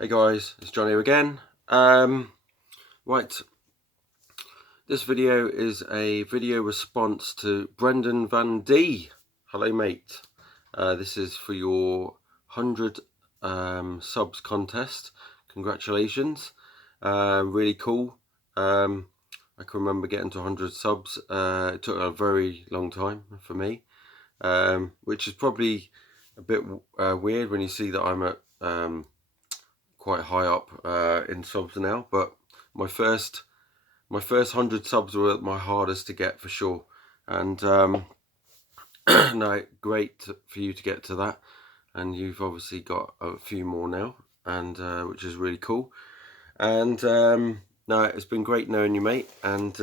Hey guys, it's John here again. Right, this video is a video response to Brendan Van D. Hello mate. This is for your 100 subs contest. Congratulations. Really cool. I can remember getting to 100 subs. It took a very long time for me, which is probably a bit weird when you see that I'm at quite high up in subs now, but my first 100 subs were my hardest to get for sure. And no, great for you to get to that, and you've obviously got a few more now, and which is really cool. And no, it's been great knowing you, mate, and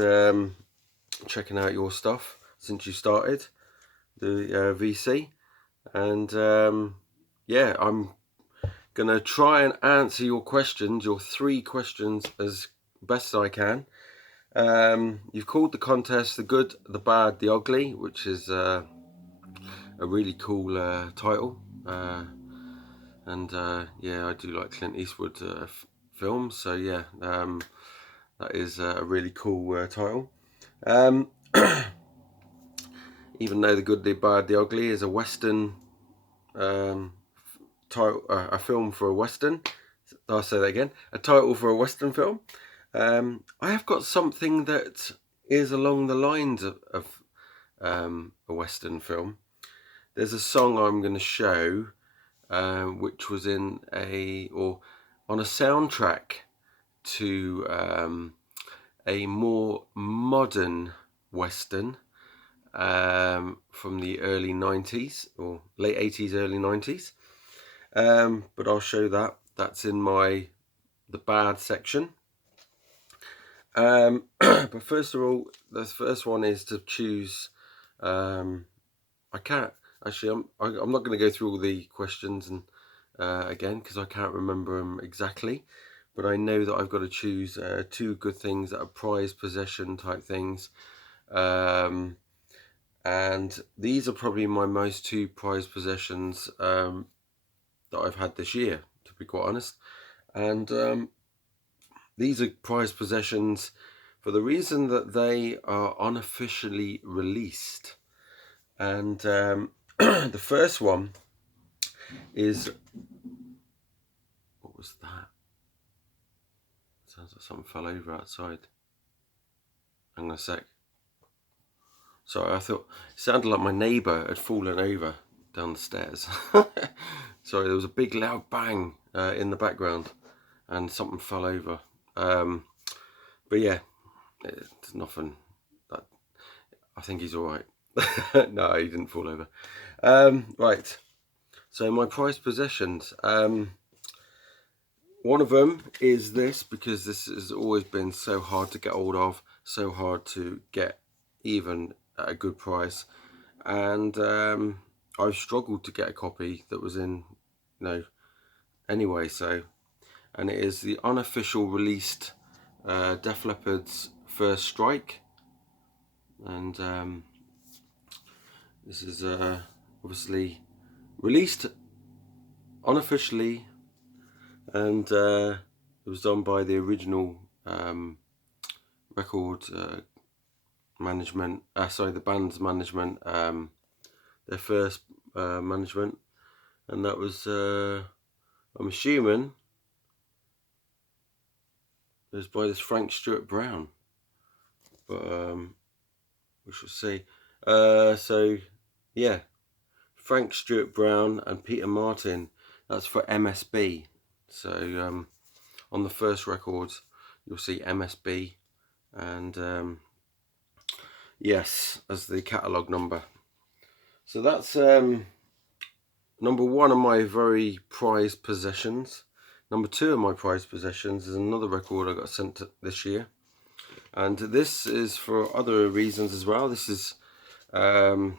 checking out your stuff since you started the VC. And yeah, I'm gonna try and answer your questions, your 3 questions, as best I can. You've called the contest The Good, the Bad, the Ugly, which is a really cool title. And yeah, I do like Clint Eastwood films, so yeah, that is a really cool title. Even though The Good, the Bad, the Ugly is a Western title, a film for a Western. I'll say that again. A title for a Western film. I have got something that is along the lines of a Western film. There's a song I'm going to show, which was on a soundtrack to a more modern Western from the early 90s or late 80s, early 90s. But I'll show that. That's in the bad section. But first of all, the first one is to choose. I can't actually. I'm not going to go through all the questions and again, because I can't remember them exactly. But I know that I've got to choose 2 good things that are prized possession type things. And these are probably my most 2 prized possessions that I've had this year, to be quite honest. And these are prized possessions for the reason that they are unofficially released. And the first one is, what was that? Sounds like something fell over outside. Hang on a sec. Sorry, I thought it sounded like my neighbour had fallen over down the stairs. Sorry, there was a big loud bang in the background and something fell over. But yeah, it's nothing. I think he's all right. No, he didn't fall over. Right, so my prized possessions. One of them is this, because this has always been so hard to get hold of, so hard to get even at a good price, and I've struggled to get a copy that was in, anyway. So, and it is the unofficial released Def Leppard's First Strike, and this is obviously released unofficially, and it was done by the original record management, the band's management, their first management, and that was, I'm assuming, it was by this Frank Stewart Brown, but we shall see. So yeah, Frank Stewart Brown and Peter Martin, that's for MSB. So on the first record you'll see MSB, and yes, as the catalogue number. So that's number 1 of my very prized possessions. Number 2 of my prized possessions is another record I got sent this year, and this is for other reasons as well. This is well,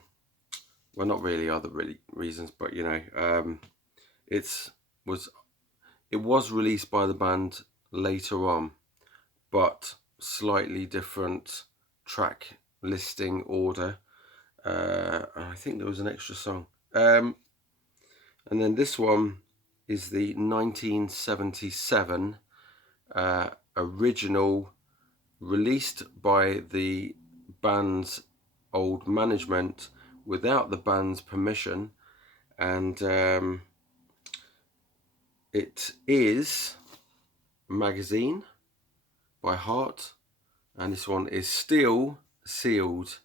not really other reasons, but it was released by the band later on, but slightly different track listing order, and I think there was an extra song, and then this one is the 1977 original, released by the band's old management without the band's permission, and it is a magazine by Heart, and this one is still sealed.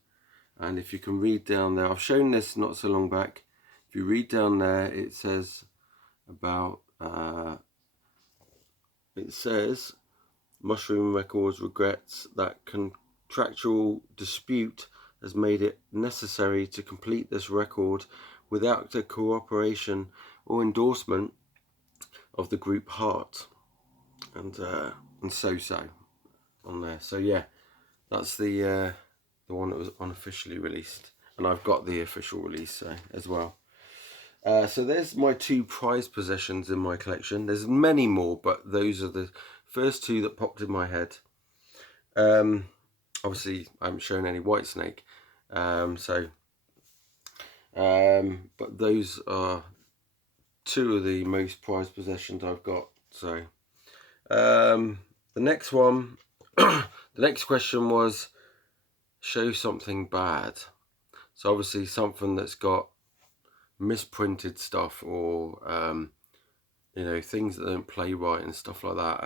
And if you can read down there, I've shown this not so long back. If you read down there, it says about Mushroom Records regrets that contractual dispute has made it necessary to complete this record without the cooperation or endorsement of the group Heart, and so on there. So yeah, that's the one that was unofficially released, and I've got the official release as well. So there's my two prized possessions in my collection. There's many more, but those are the first two that popped in my head. Obviously I haven't shown any Whitesnake, but those are two of the most prized possessions I've got. So the next one, the next question was, show something bad. So obviously something that's got misprinted stuff, or you know, things that don't play right and stuff like that.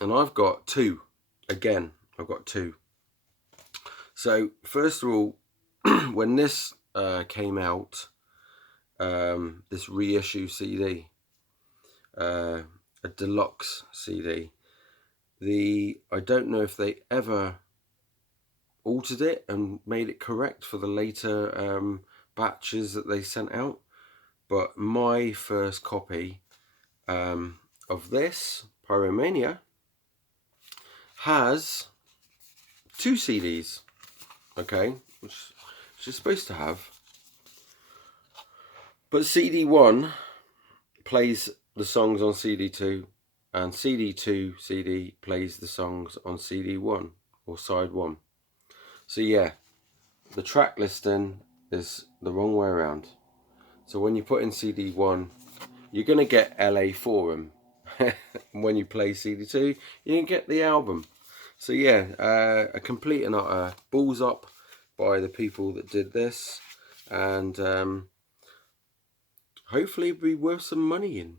And I've got two. Again, I've got two. So first of all, when this came out, this reissue CD, a deluxe CD, I don't know if they ever altered it and made it correct for the later batches that they sent out, but my first copy of this Pyromania has two CDs, okay, which she's supposed to have. But CD1 plays the songs on CD2, and CD2 CD plays the songs on CD1 or side 1. So yeah, the track listing is the wrong way around. So when you put in CD1, you're going to get LA Forum. When you play CD2, you can get the album. So yeah, a complete and utter balls up by the people that did this, and hopefully it'll be worth some money in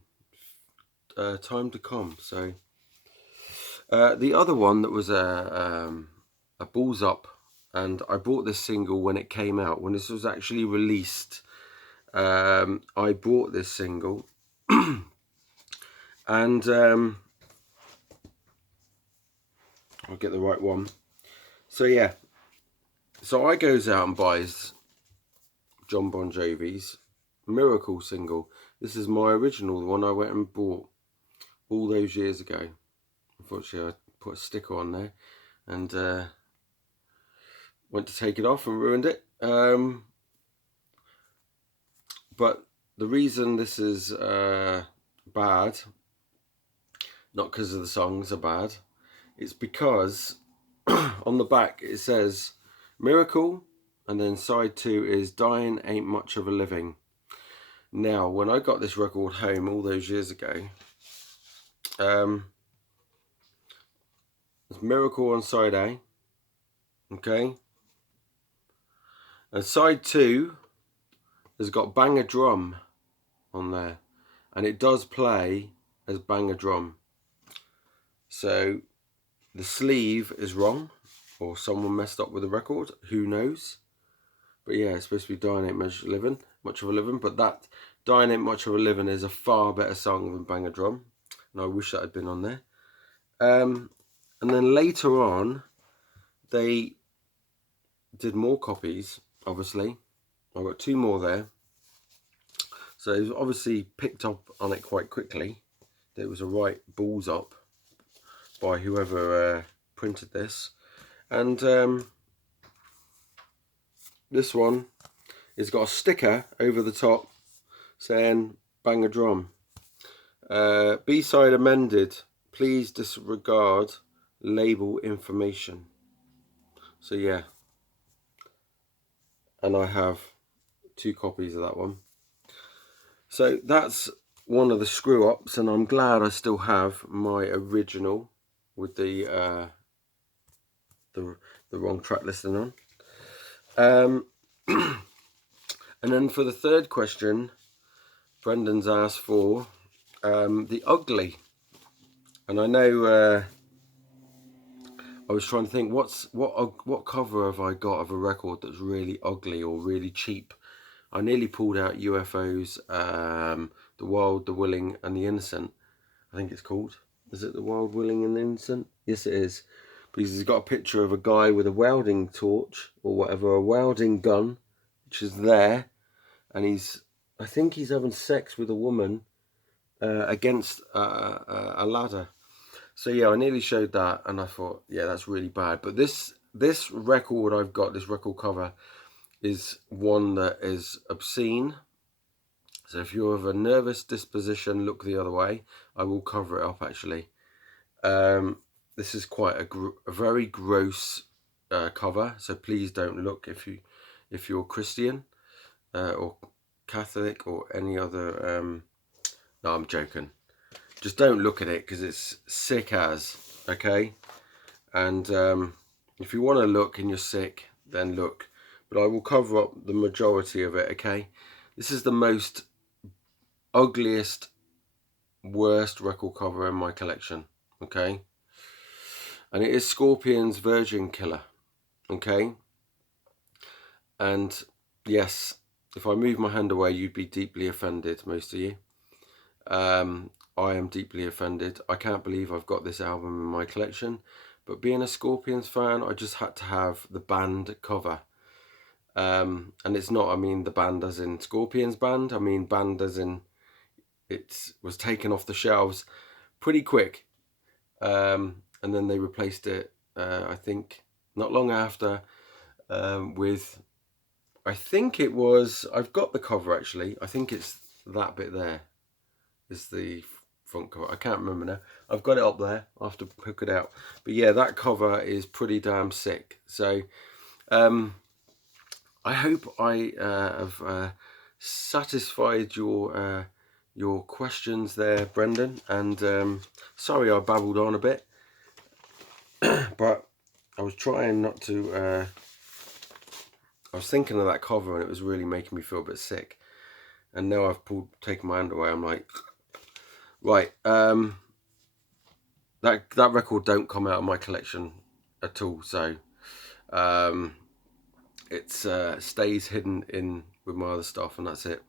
time to come. So the other one that was a balls up, and I bought this single when it came out, when this was actually released. I bought this single and I'll get the right one. So yeah, so I goes out and buys John Bon Jovi's Miracle single. This is my original, the one I went and bought all those years ago. Unfortunately, I put a sticker on there and went to take it off and ruined it. But the reason this is bad, not because of the songs are bad, it's because on the back it says Miracle, and then side 2 is Dying Ain't Much of a Living. Now, when I got this record home all those years ago, it's Miracle on side A, okay, and side 2 has got Bang a Drum on there, and it does play as Bang a Drum. So the sleeve is wrong, or someone messed up with the record, who knows. But yeah, it's supposed to be Dying Ain't Much of a Living, but that Dying Ain't Much of a Living is a far better song than Bang a Drum, and I wish that had been on there. And then later on, they did more copies, obviously. I've got 2 more there. So it was obviously picked up on it quite quickly. There was a right balls up by whoever printed this. And this one has got a sticker over the top saying Bang a Drum. B-side amended. Please disregard label information. So yeah. And I have 2 copies of that one. So that's one of the screw ups, and I'm glad I still have my original with the wrong track listing on. And then for the third question, Brendan's asked for the ugly, and I know I was trying to think what cover have I got of a record that's really ugly or really cheap. I nearly pulled out UFO's The Wild, the Willing and the Innocent, I think it's called. Is it The Wild, Willing and the Innocent? Yes, it is. Because he's got a picture of a guy with a welding torch or whatever, a welding gun, which is there, and I think he's having sex with a woman against a ladder. So yeah, I nearly showed that, and I thought, yeah, that's really bad. But this record I've got, this record cover, is one that is obscene. So if you're of a nervous disposition, look the other way. I will cover it up actually. This is quite a very gross cover, so please don't look if you're Christian or Catholic or any other. No, I'm joking. Just don't look at it because it's sick as, okay? And if you want to look and you're sick, then look. But I will cover up the majority of it, okay? This is the most ugliest, worst record cover in my collection, okay? And it is Scorpion's Virgin Killer, okay? And yes, if I move my hand away, you'd be deeply offended, most of you. I am deeply offended. I can't believe I've got this album in my collection, but being a Scorpions fan, I just had to have the band cover. And it's not, I mean, the band as in Scorpions band, I mean band as in it was taken off the shelves pretty quick. And then they replaced it, I think, not long after, with, I think it was, I've got the cover actually, I think it's that bit there is the front cover. I can't remember now. I've got it up there. I'll have to hook it out. But yeah, that cover is pretty damn sick. So I hope I have satisfied your questions there, Brendan. And sorry I babbled on a bit, but I was trying not to. I was thinking of that cover, and it was really making me feel a bit sick. And now I've taken my hand away. I'm like, right. That record don't come out of my collection at all. So it stays hidden in with my other stuff, and that's it.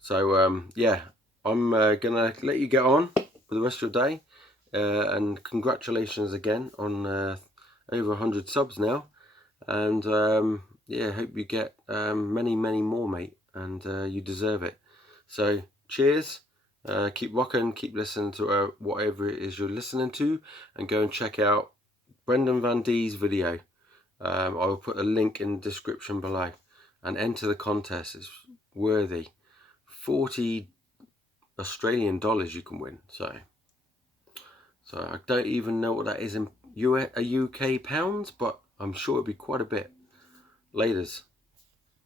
So yeah, I'm gonna let you get on with the rest of your day, and congratulations again on over 100 subs now, and yeah, hope you get many more, mate, and you deserve it. So cheers, keep rocking, keep listening to whatever it is you're listening to, and go and check out Brendan Van D's video. I will put a link in the description below, and enter the contest. It's worthy. 40 Australian dollars you can win. So I don't even know what that is in UK pounds, but I'm sure it'd be quite a bit. Laters.